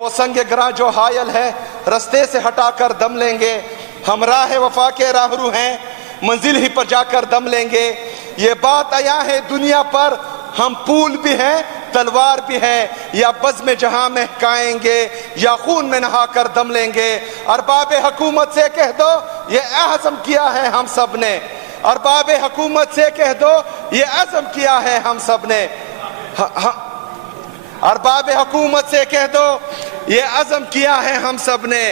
وہ سنگ گراں جو حائل ہے رستے سے ہٹا کر دم لیں گے، ہم راہ وفا کے راہرو ہیں منزل ہی پر جا کر دم لیں گے۔ یہ بات عیاں ہے دنیا پر، ہم پھول بھی ہیں تلوار بھی ہے، یا بزم جہاں مہکائیں گے یا خون میں نہا کر دم لیں گے۔ ارباب حکومت سے کہہ دو یہ عزم کیا ہے ہم سب نے، ارباب حکومت سے کہہ دو یہ عزم کیا ہے ہم سب نے، ارباب حکومت سے کہہ دو یہ عزم کیا ہے ہم سب نے۔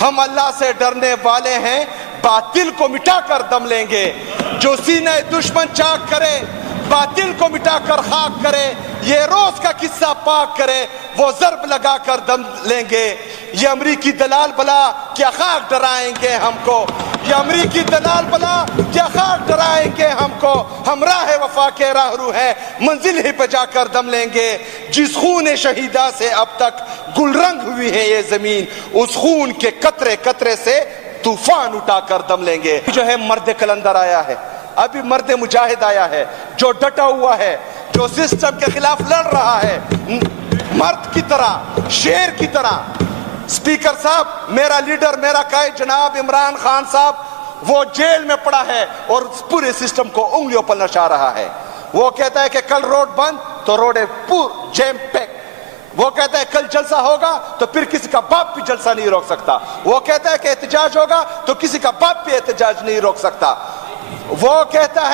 ہم اللہ سے ڈرنے والے ہیں، باطل کو مٹا کر دم لیں گے۔ جو سینہ دشمن چاک کرے باطل کو مٹا کر خاک کرے، یہ روز کا قصہ پاک کرے، وہ ضرب لگا کر دم لیں گے۔ یہ امریکی دلال بلا کیا خاک ڈرائیں گے ہم کو، یہ امریکی دلال بلا کیا خاک ڈرائیں گے ہم کو، ہم راہ وفا کے راہرو ہیں منزل ہی پہ جا کر دم لیں گے۔ جس خون شہیدہ سے اب تک گل رنگ ہوئی ہے یہ زمین، اس خون کے قطرے قطرے سے طوفان اٹھا کر دم لیں گے۔ جو ہے مرد کلندر آیا ہے، ابھی مرد مجاہد آیا ہے جو ڈٹا ہوا ہے، جو سسٹم کے خلاف لڑ رہا ہے، مرد کی طرح، شیر کی طرح۔ سپیکر صاحب، میرا لیڈر، میرا قائد جناب عمران خان صاحب وہ جیل میں پڑا ہے اور پورے سسٹم کو انگلیوں پر نچا رہا ہے۔ وہ کہتا ہے کہ کل روڈ بند تو روڈ پور جیم پیک، وہ کہتا ہے کل جلسہ ہوگا تو پھر کسی کا باپ بھی جلسہ نہیں روک سکتا، وہ کہتا ہے کہ احتجاج ہوگا تو کسی کا باپ بھی احتجاج نہیں روک سکتا۔ وہ کہتا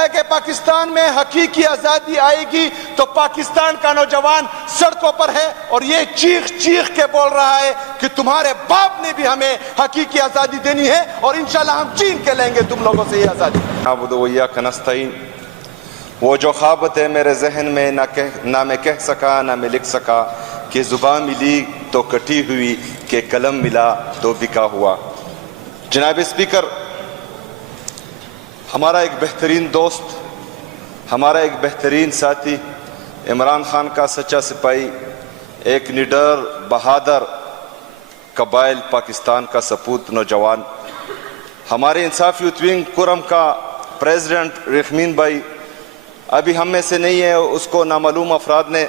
ہے کہ پاکستان میں حقیقی آزادی آئے گی تو پاکستان کا نوجوان سڑکوں پر ہے اور یہ چیخ چیخ کے بول رہا ہے کہ تمہارے باپ نے بھی ہمیں حقیقی آزادی دینی ہے اور انشاءاللہ ہم چھین کے لیں گے تم لوگوں سے یہ آزادی۔ نعبد و ایاک نستعین، وہ جو خوابت ہے میرے ذہن میں نہ میں کہہ سکا نہ میں لکھ سکا، کہ زبان ملی تو کٹی ہوئی، کہ قلم ملا تو بکا ہوا۔ جناب اسپیکر، ہمارا ایک بہترین دوست، ہمارا ایک بہترین ساتھی، عمران خان کا سچا سپاہی، ایک نڈر بہادر قبائل پاکستان کا سپوت نوجوان، ہمارے انصافی یوتھ ونگ کرم کا پریزیڈنٹ رحمین بھائی ابھی ہم میں سے نہیں ہے، اس کو نامعلوم افراد نے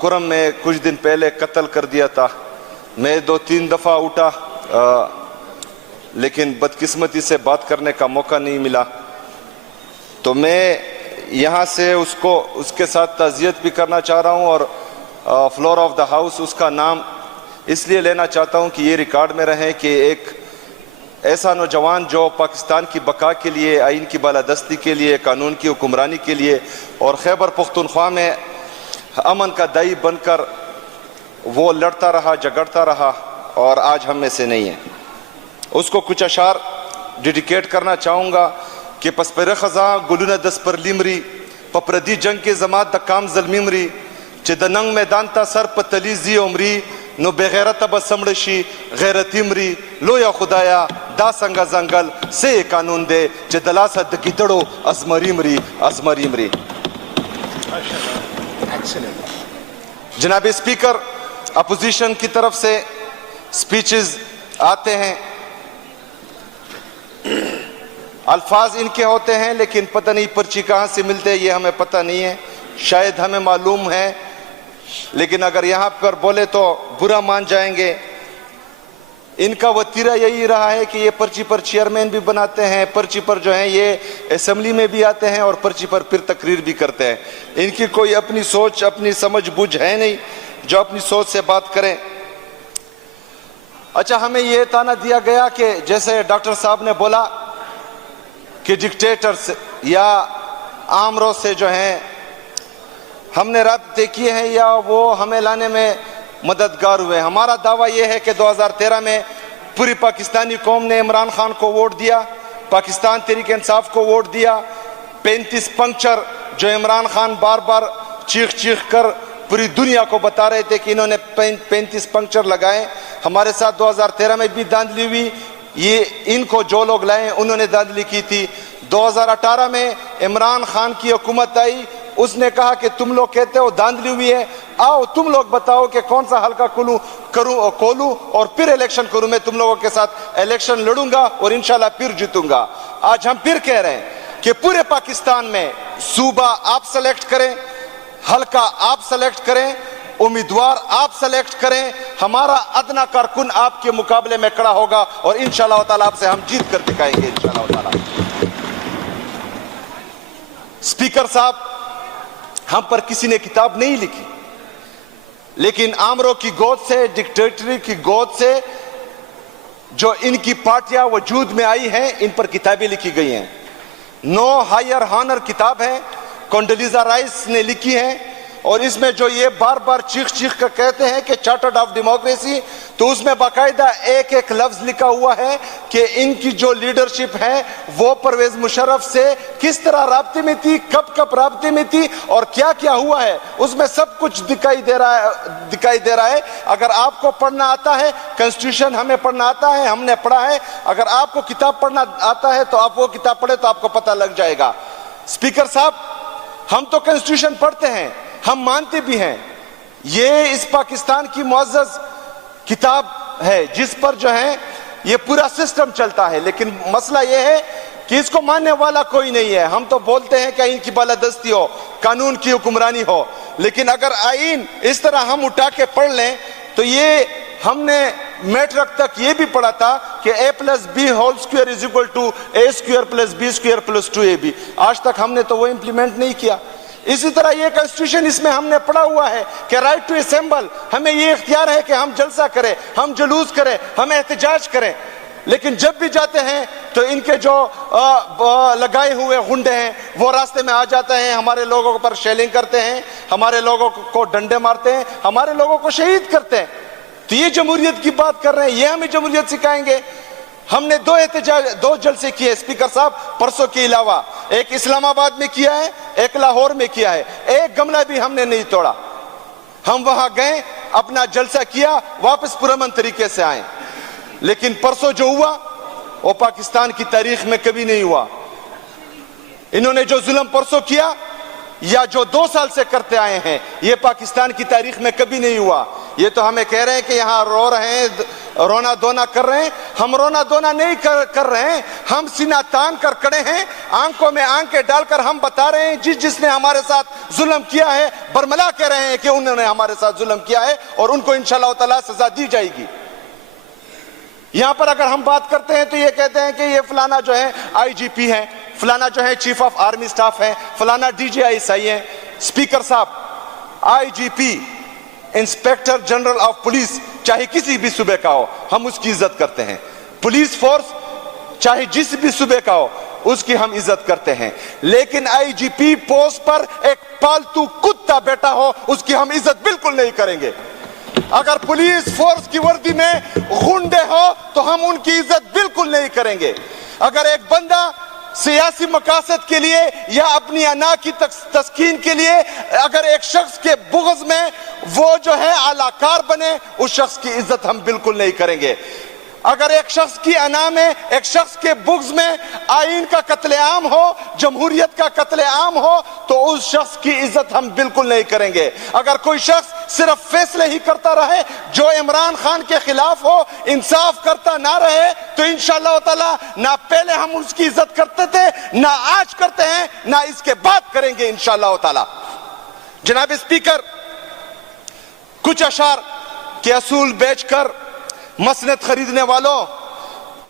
کرم میں کچھ دن پہلے قتل کر دیا تھا۔ میں 2-3 دفعہ اٹھا لیکن بدقسمتی سے بات کرنے کا موقع نہیں ملا، تو میں یہاں سے اس کے ساتھ تعزیت بھی کرنا چاہ رہا ہوں، اور فلور آف دا ہاؤس اس کا نام اس لیے لینا چاہتا ہوں کہ یہ ریکارڈ میں رہے کہ ایک ایسا نوجوان جو پاکستان کی بقا کے لیے، آئین کی بالادستی کے لیے، قانون کی حکمرانی کے لیے اور خیبر پختونخوا میں امن کا دائی بن کر وہ لڑتا رہا، جھگڑتا رہا، اور آج ہم میں سے نہیں ہے۔ اس کو کچھ اشعار ڈیڈیکیٹ کرنا چاہوں گا کہ پس پر خزاں گلون دس پر لیمری، پپردی جنگ کے زمات دا کام ظلمیمری، چہ دا ننگ میدان تا سر پتلی زی عمری، نو بے غیرت با سمڑشی غیرتی مری، لو یا خدایا دا سنگا زنگل سے قانون دے، چہ دلاسا دا گیتڑو ازمری مری۔ جناب اسپیکر، اپوزیشن کی طرف سے سپیچز آتے ہیں، الفاظ ان کے ہوتے ہیں لیکن پتہ نہیں پرچی کہاں سے ملتے یہ ہمیں پتہ نہیں ہے، شاید ہمیں معلوم ہے لیکن اگر یہاں پر بولے تو برا مان جائیں گے۔ ان کا وتیرہ یہی رہا ہے کہ یہ پرچی پر چیئرمین بھی بناتے ہیں، پرچی پر جو ہیں یہ اسمبلی میں بھی آتے ہیں اور پرچی پر پھر تقریر بھی کرتے ہیں۔ ان کی کوئی اپنی سوچ، اپنی سمجھ بوجھ ہے نہیں جو اپنی سوچ سے بات کریں۔ اچھا، ہمیں یہ تانا دیا گیا کہ جیسے ڈاکٹر صاحب نے بولا کہ ڈکٹیٹرز یا آمروں سے جو ہیں ہم نے رابطے کیے ہیں یا وہ ہمیں لانے میں مددگار ہوئے۔ ہمارا دعویٰ یہ ہے کہ 2013 میں پوری پاکستانی قوم نے عمران خان کو ووٹ دیا، پاکستان تحریک انصاف کو ووٹ دیا۔ 35 پنکچر جو عمران خان بار بار چیخ چیخ کر پوری دنیا کو بتا رہے تھے کہ انہوں نے 35 پنکچر لگائے، ہمارے ساتھ 2013 میں بھی دھاندلی ہوئی، یہ ان کو جو لوگ لائے انہوں نے دھاندلی کی تھی۔ 2018 میں عمران خان کی حکومت آئی، اس نے کہا کہ تم لوگ کہتے ہو دھاندلی ہوئی ہے، آؤ تم لوگ بتاؤ کہ کون سا حلقہ کھولوں اور پھر الیکشن کروں، میں تم لوگوں کے ساتھ الیکشن لڑوں گا اور انشاءاللہ پھر جیتوں گا۔ آج ہم پھر کہہ رہے ہیں کہ پورے پاکستان میں صوبہ آپ سلیکٹ کریں، حلقہ آپ سلیکٹ کریں، امیدوار آپ سلیکٹ کریں, ہمارا ادنا کارکن آپ کے مقابلے میں کھڑا ہوگا اور انشاءاللہ تعالیٰ آپ سے ہم جیت کر دکھائیں گے انشاءاللہ تعالیٰ. اسپیکر صاحب, ہم پر کسی نے کتاب نہیں لکھی, لیکن آمروں کی گود سے, ڈکٹیٹری کی گود سے جو ان کی پارٹیاں وجود میں آئی ہیں, ان پر کتابیں لکھی گئی ہیں. نو ہائر ہانر کتاب ہے, کونڈلیزا رائس نے لکھی ہے, اور اس میں جو یہ بار بار چیخ کر کہتے ہیں کہ چارٹرڈ آف ڈیموکریسی, تو اس میں باقاعدہ ایک ایک لفظ لکھا ہوا ہے کہ ان کی جو لیڈرشپ ہے وہ پرویز مشرف سے کس طرح رابطے میں تھی, کب رابطے میں تھی, اور کیا کیا ہوا ہے. اس میں سب کچھ دکھائی دے رہا ہے. اگر آپ کو پڑھنا آتا ہے, کنسٹیٹیوشن ہمیں پڑھنا آتا ہے, ہم نے پڑھا ہے, اگر آپ کو کتاب پڑھنا آتا ہے تو آپ وہ کتاب پڑھیں تو آپ کو پتہ لگ جائے گا. اسپیکر صاحب, ہم تو کنسٹیٹیوشن پڑھتے ہیں, ہم مانتے بھی ہیں یہ اس پاکستان کی معزز کتاب ہے جس پر جو ہے یہ پورا سسٹم چلتا ہے, لیکن مسئلہ یہ ہے کہ اس کو ماننے والا کوئی نہیں ہے. ہم تو بولتے ہیں کہ آئین کی بالادستی ہو, قانون کی حکمرانی ہو, لیکن اگر آئین اس طرح ہم اٹھا کے پڑھ لیں تو یہ ہم نے میٹرک تک یہ بھی پڑھا تھا کہ a+b²=a²+b²+2ab. آج تک ہم نے تو وہ امپلیمنٹ نہیں کیا. اسی طرح یہ کنسٹیٹیوشن اس میں ہم نے پڑھا ہوا ہے کہ رائٹ ٹو اسمبل, ہمیں یہ اختیار ہے کہ ہم جلسہ کریں, ہم جلوس کریں, ہم احتجاج کریں, لیکن جب بھی جاتے ہیں تو ان کے جو لگائے ہوئے غنڈے ہیں وہ راستے میں آ جاتے ہیں, ہمارے لوگوں پر شیلنگ کرتے ہیں, ہمارے لوگوں کو ڈنڈے مارتے ہیں, ہمارے لوگوں کو شہید کرتے ہیں. تو یہ جمہوریت کی بات کر رہے ہیں, یہ ہمیں جمہوریت سکھائیں گے. ہم نے دو جلسے کیے اسپیکر صاحب پرسوں کے علاوہ, ایک اسلام آباد میں کیا ہے, ایک لاہور میں کیا ہے, ایک گملہ بھی ہم نے نہیں توڑا. ہم وہاں گئے, اپنا جلسہ کیا, واپس پرامن طریقے سے آئے. لیکن پرسوں جو ہوا وہ پاکستان کی تاریخ میں کبھی نہیں ہوا. انہوں نے جو ظلم پرسوں کیا یا جو 2 سال سے کرتے آئے ہیں, یہ پاکستان کی تاریخ میں کبھی نہیں ہوا. یہ تو ہمیں کہہ رہے ہیں کہ یہاں رو رہے ہیں, رونا دونا کر رہے ہیں. ہم رونا دونا نہیں کر رہے ہیں, ہم سینہ تان کر کھڑے ہیں, آنکھوں میں آنکھیں ڈال کر ہم بتا رہے ہیں جس نے ہمارے ساتھ ظلم کیا ہے برملا کہہ رہے ہیں کہ انہوں نے ہمارے ساتھ ظلم کیا ہے اور ان کو انشاءاللہ تعالی سزا دی جائے گی. یہاں پر اگر ہم بات کرتے ہیں تو یہ کہتے ہیں کہ یہ فلانا جو ہے IGP ہے, فلانا جو ہے چیف آف آرمی سٹاف ہے, فلانا DGI ہے. اسپیکر صاحب, IGP inspector general of police چاہے کسی بھی صوبے کا ہو, ہم اس کی عزت کرتے ہیں. پولیس فورس چاہے جس بھی صوبے کا ہو اس کی ہم عزت کرتے ہیں. لیکن IGP پوسٹ پر ایک پالتو کتا بیٹا ہو اس کی ہم عزت بالکل نہیں کریں گے. اگر پولیس فورس کی وردی میں غنڈے ہو تو ہم ان کی عزت بالکل نہیں کریں گے. اگر ایک بندہ سیاسی مقاصد کے لیے یا اپنی انا کی تسکین کے لیے اگر ایک شخص کے بغض میں وہ جو ہے اعلی کار بنے, اس شخص کی عزت ہم بالکل نہیں کریں گے. اگر ایک شخص کی انا میں, ایک شخص کے بغض میں آئین کا قتل عام ہو, جمہوریت کا قتل عام ہو, تو اس شخص کی عزت ہم بالکل نہیں کریں گے. اگر کوئی شخص صرف فیصلے ہی کرتا رہے جو عمران خان کے خلاف ہو, انصاف کرتا نہ رہے, تو انشاءاللہ تعالی نہ پہلے ہم اس کی عزت کرتے تھے, نہ آج کرتے ہیں, نہ اس کے بعد کریں گے انشاءاللہ تعالی. جناب اسپیکر, کچھ اشعار کے اصول بیچ کر مسند خریدنے والوں